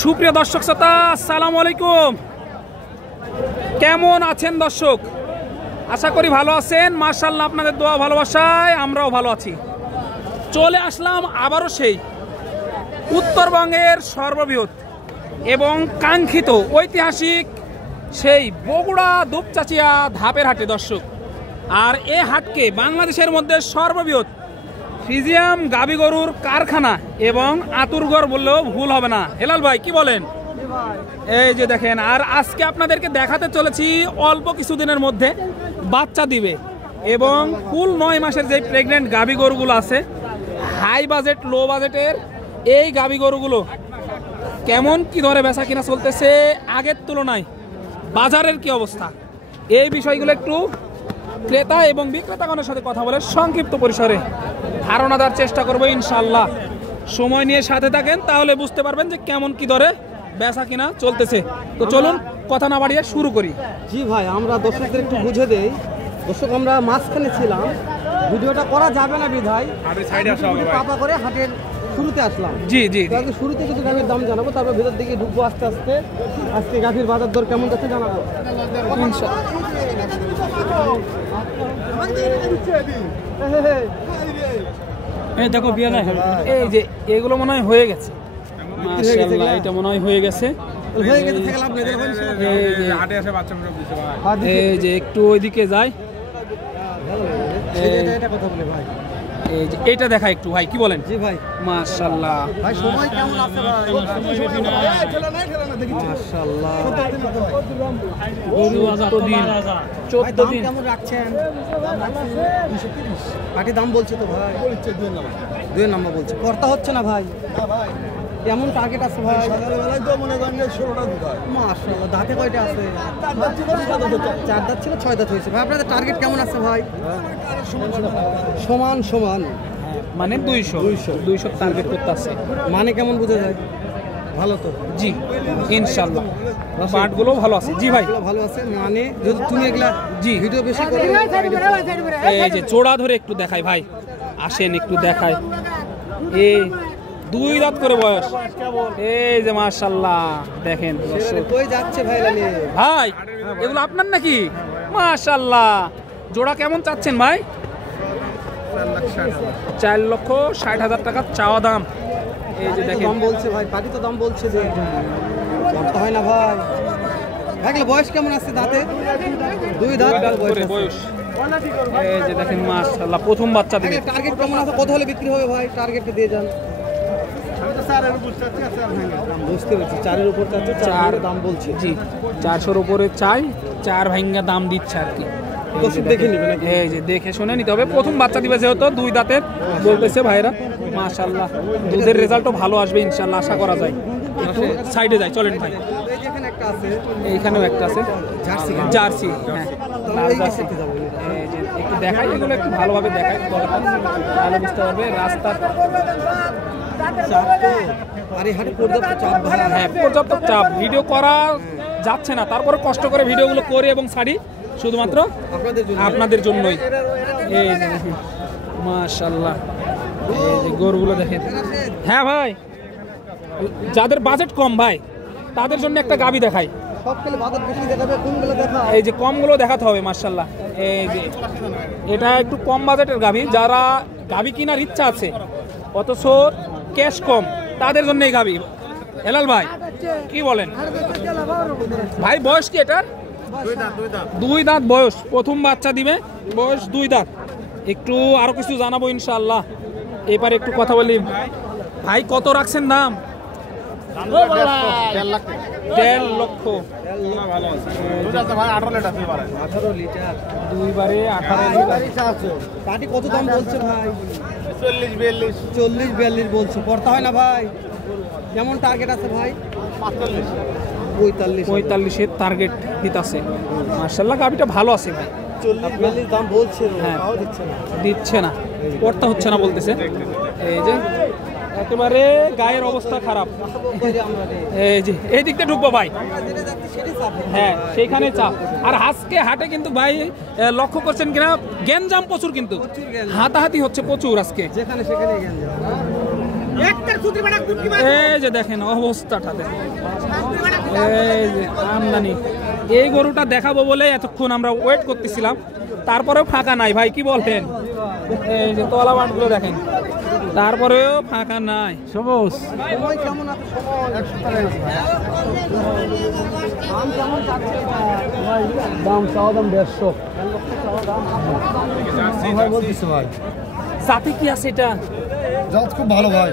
সুপ্রিয় দর্শক শ্রোতা, আসসালামু আলাইকুম। কেমন আছেন দর্শক? আশা করি ভালো আছেন। মাশাআল্লাহ, আপনাদের দোয়া ভালোবাসায় আমরাও ভালো আছি। চলে আসলাম আবারও সেই উত্তরবঙ্গের সর্ববৃহৎ এবং কাঙ্ক্ষিত ঐতিহাসিক সেই বগুড়া দুপচাচিয়া ধাপের হাটে দর্শক। আর এ হাটকে বাংলাদেশের মধ্যে সর্ববৃহৎ ফ্রিজিয়াম গাভী গরুর কারখানা এবং আতুরঘর বললেও ভুল হবে না। হেলাল ভাই কি বলেন? এই যে দেখেন, আর আজকে আপনাদেরকে দেখাতে চলেছি অল্প কিছুদিনের মধ্যে বাচ্চা দিবে এবং ফুল 9 মাসের যে প্রেগনেন্ট গাভী গরুগুলো আছে, হাই বাজেট লো বাজেটের এই গাভী গরুগুলো কেমন কি ধরে বেচা কিনা চলতেছে, আগের তুলনায় বাজারের কি অবস্থা, এই বিষয়গুলো একটু ক্রেতা এবং বিক্রেতাগণের সাথে কথা বলে সংক্ষিপ্ত পরিসরে ধারণা দেওয়ার চেষ্টা করবো ইনশাআল্লাহ। সময় নিয়ে সাথে থাকেন, তাহলে বুঝতে পারবেন যে কেমন কি ধরে বেচা কিনা চলতেছে। তো চলুন কথা না বাড়িয়ে শুরু করি। জি ভাই, আমরা দর্শকদের একটু বুঝে দেই। দর্শক, আমরা মাঝখানে ছিলাম, ভিডিওটা করা যাবে না বিধায় পাপা করে হাটের শুরুতে আসলাম। জি জি, শুরুতে কিছু গাভীর দাম জানাবো, তারপর ভেতর দিকে ঢুকবো আস্তে আস্তে। আজকে গাভীর বাজার দর কেমন যাচ্ছে জানাবো। এই দেখো বিয়ানা, এই যে এগুলো মনে হয় হয়ে গেছে। মাশাআল্লাহ, এটা মনে হয় হয়ে গেছে। এই যে একটু ওইদিকে যাই, এই যে এটা দেখা একটু ভাই, কি বলেন? জি ভাই, মাশাআল্লাহ ভাই সময় কেমন আছে ভাই? মাশাআল্লাহ, 14 দিন কেমন রাখছেন? পাটি দাম বলছে তো ভাই, 2 নাম্বার বলছে, কর্তা হচ্ছে না ভাই। কেমন টার্গেট আছে ভাই? সকালবেলায় তো মনে করেন 16টা দুধ হয়। মাশাআল্লাহ, দাঁতে কয়টা আছে? 4 দাঁত ছিল, 6 দাঁত হয়েছে ভাই। আপনাদের টার্গেট কেমন আছে ভাই? সমান সমান, মানে 200 টার্গেট করতেছে। মানে কেমন বোঝা যায়? ভালো তো? জি ইনশাআল্লাহ, পাটগুলো ভালো আছে। জি ভাই ভালো আছে, মানে যদি তুমি এগুলা জি ভিডিও বেশি করো। এই যে জোড়া ধরে একটু দেখাই ভাই, আসেন একটু দেখাই। এই 2 দাঁত করে বয়স, এই যে মাশাআল্লাহ দেখেন। কই যাচ্ছে ভাই? ভাই এগুলো আপনার নাকি? মাশাআল্লাহ, জোড়া কেমন চাচ্ছেন ভাই? 4,60,000 টাকা চাওয়া দাম। এই যে দেখেন, দাম বলছে ভাই, পাটি তো দাম বলছে যে করতে হয় না ভাই। ভাই বয়স কেমন আছে? দাঁতে 2 দাঁত করে বয়স। এই যে দেখেন মাশাআল্লাহ, প্রথম বাচ্চা দিবে। টার্গেট কেমন আছে? কত হলে বিক্রি হবে ভাই? টার্গেটটা দিয়ে যান। বুঝতে পেরেছি, 4-এর উপর চাচ্ছে, 4 দাম বলছে। জি, 400-র উপরে চাই, 4 ভাঙ্গা দাম দিচ্ছে আর কি। দেখে নিবেন, এই যে দেখে শুনে নিতে হবে। প্রথম বাচ্চা দিবে যেহেতু 2 দাঁতের বলতেছে ভাইরা। মাশাআল্লাহ, দুধের রেজাল্টও ভালো আসবে ইনশাআল্লাহ, আশা করা যায়। একটু সাইডে যাই, চলেন ভাই। এইখানেও একটা আছে, জার্সি। হ্যাঁ, লাল জার্সি। এই যে একটু দেখাই, এগুলো একটু ভালোভাবে দেখাই, তাহলে বুঝতে পারবে রাস্তার। হ্যাঁ, পর্যাপ্ত চাপ, ভিডিও করা যাচ্ছে না, তারপরে কষ্ট করে ভিডিওগুলো করে এবং ছাড়ি শুধুমাত্র আপনাদের জন্যই। এই যে দেখেন মাশাআল্লাহ, এই যে গরুগুলো দেখেন। হ্যাঁ ভাই, যাদের বাজেট কম ভাই, তাদের জন্য একটা গাভী দেখাই। এই যে কমগুলো দেখাতে হবে মাশাআল্লাহ। এই যে এটা একটু কম বাজেটের গাভী, যারা গাভী কেনার ইচ্ছা আছে অথচ ক্যাশ কম, তাদের জন্য এই গাভী। হেলাল ভাই কি বলেন? ভাই বয়স কি এটার? 2 দাঁত বয়স, প্রথম বাচ্চা দিবে, বয়স 2 দাঁত। একটু আরো কিছু জানাবো ইনশাআল্লাহ। এবারে একটু কথা বলি ভাই, কত রাখছেন দাম? 1.5 লক্ষ। 18 লিটার, 2 বারে 18 লিটার। পাটি কত দাম বলছে ভাই? 40-42 বলছে, করতে হয় না ভাই? কেমন টার্গেট আছে ভাই? 45-এর টার্গেট দিতেছে। মাশাআল্লাহ, গাভীটা ভালো আছে ভাই। 40-42 দাম বলছে, হ্যাঁ দিচ্ছে না, করতে হচ্ছে না বলতেছে। এই যে একেবারে গায়ের অবস্থা খারাপ। এই যে এই দিকটা ঢুকবো ভাই, হ্যাঁ সেইখানে চাপ। আর আজকে হাটে কিন্তু ভাই লক্ষ্য করছেন কিনা, গ্যাঞ্জাম প্রচুর, কিন্তু হাতাহাতি হচ্ছে প্রচুর আজকে। এই যে দেখেন অবস্থাটা দেখেন, এই যে আমদানি। এই গরুটা দেখাবো বলে এতক্ষণ আমরা ওয়েট করতেছিলাম, তারপরেও ফাঁকা নাই ভাই, কি বলেন? এই যে তলা মাঠগুলো দেখেন, তারপরেও ফাঁকা নাই। সবুজ সময় কেমন আছে? দাম চাওয়া দাম 150 বলতেছে ভাই। সাথে কি আছে এটা? জাত খুব ভালো ভাই।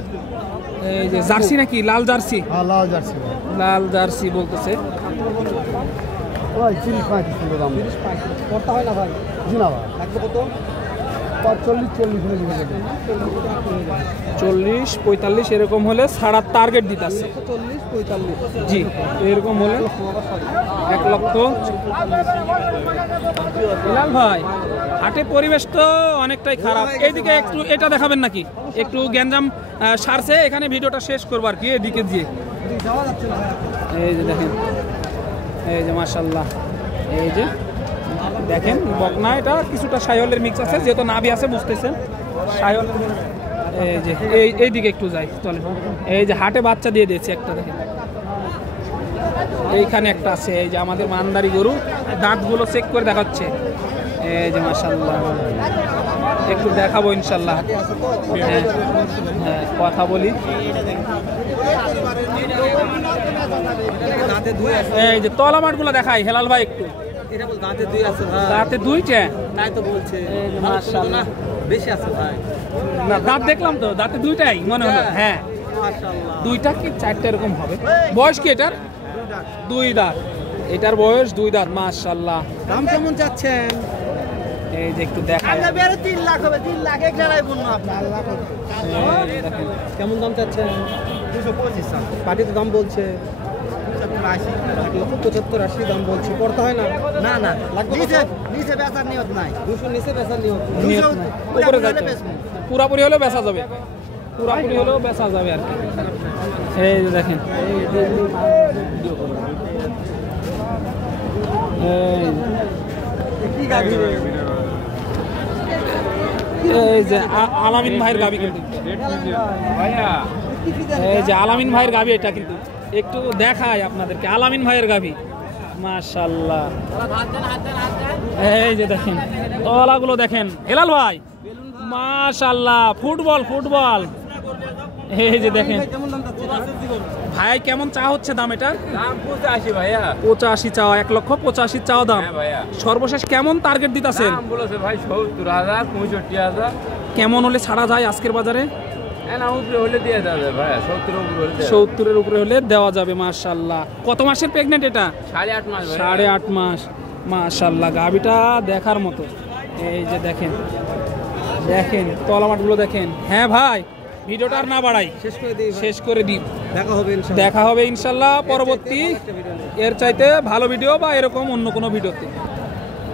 এই যে জার্সি নাকি? লাল জার্সি? হ্যাঁ লাল জার্সি। লাল জার্সি বলতেছে। ভাই 30-35 কিলো দাম। 30-35 করতে হয় না ভাই? জি না ভাই। লাগবে কত? 40-45 40-45 এরকম হলে ছাড়ার টার্গেট দিতেছে। 40-45 জি, এরকম হলে 1 লক্ষ। বিলাল ভাই, হাটের পরিবেশ তো অনেকটাই খারাপ। এইদিকে একটু এটা দেখাবেন নাকি? একটু গ্যাঞ্জাম সারছে, এখানে ভিডিওটা শেষ করবো আর কি। এদিকে দিয়ে এই যে দেখেন, এই যে মাশাআল্লাহ, এই যে দেখেন বকনা, এটা কিছুটা সাইহলের মিক্স আছে, যেহেতু নাভি আছে বুঝতেছেন সাইহলের। এই যে এইদিকে একটু যাই, চলে। এই যে হাটে বাচ্চা দিয়ে দিয়েছে একটা, দেখেন এইখানে একটা আছে। এই যে আমাদের মানদারি গরু, দাঁতগুলো চেক করে দেখাচ্ছে। এই যে মাশাআল্লাহ, একটু দেখাবো ইনশাল্লাহ। হ্যাঁ হ্যাঁ, কথা বলি। এই যে তলা মাঠগুলো দেখাই হেলাল ভাই একটু। দাঁতে দুইটা, তাই তো বলছে। মাশাআল্লাহ বেশি আছে ভাই। না দাঁত দেখলাম তো, দাঁতে দুইটাই মনে হলো। হ্যাঁ মাশাআল্লাহ। দুইটা কি চারটা এরকম হবে। বয়স কি এটার? 2 দাঁত। এটার বয়স 2 দাঁত। মাশাআল্লাহ। দাম কেমন চাচ্ছেন? এই যে একটু দেখাই। 3 লাখ হবে। 3 লাখ এক জায়গায় বলুন আপনার। কেমন দাম চাচ্ছেন? 225। পার্টিতে দাম বলছে 75-80 দাম বলছে। করতে হয় না? না না, নিচে বেচার নিয়ত নাই। 200 নিচে বেচার নিয়ত নাই। উপরে যাচ্ছে, পুরাপুরি হলেও বেচা যাবে, পুরাপুরি হলেও বেচা যাবে আর কি। এই যে দেখেন, এই যে আলামিন ভাইয়ের গাবি কিন্তু, এই যে আলামিন ভাইয়ের গাবি, এটা কিন্তু একটু দেখাই আপনাদেরকে। আলামিন ভাইয়ের গাবি, মাশাআল্লাহ। এই যে দেখেন তলাগুলো দেখেন হেলাল ভাই, মাশাআল্লাহ। Football football. এই যে দেখেন ভাই, কেমন চা হচ্ছে দাম? এটা দাম 85 ভাইয়া। 85 চাওয়া, 1,85,000 চাওয়া দাম। ভাইয়া সর্বশেষ কেমন টার্গেট দিতেছেন? দাম বলেছে ভাই 70,000 65,000। কেমন হলে ছাড়া যায় আজকের বাজারে? না উপরে হলে দিয়ে দেওয়া যাবে ভাইয়া, 70 উপরে হলে 70-এর উপরে হলে দেওয়া যাবে। মাশাআল্লাহ। কত মাসের প্রেগনেন্ট এটা? 8.5 মাস ভাইয়া। 8.5 মাস। মাশাআল্লাহ, গাবিটা দেখার মতো। এই যে দেখেন, দেখেন তলামাটগুলো দেখেন। হ্যাঁ ভাই, ভিডিওটা আর না বাড়াই, শেষ করে দিই। দেখা হবে ইনশাল্লাহ পরবর্তী এর চাইতে ভালো ভিডিও বা এরকম অন্য কোনো ভিডিওতে।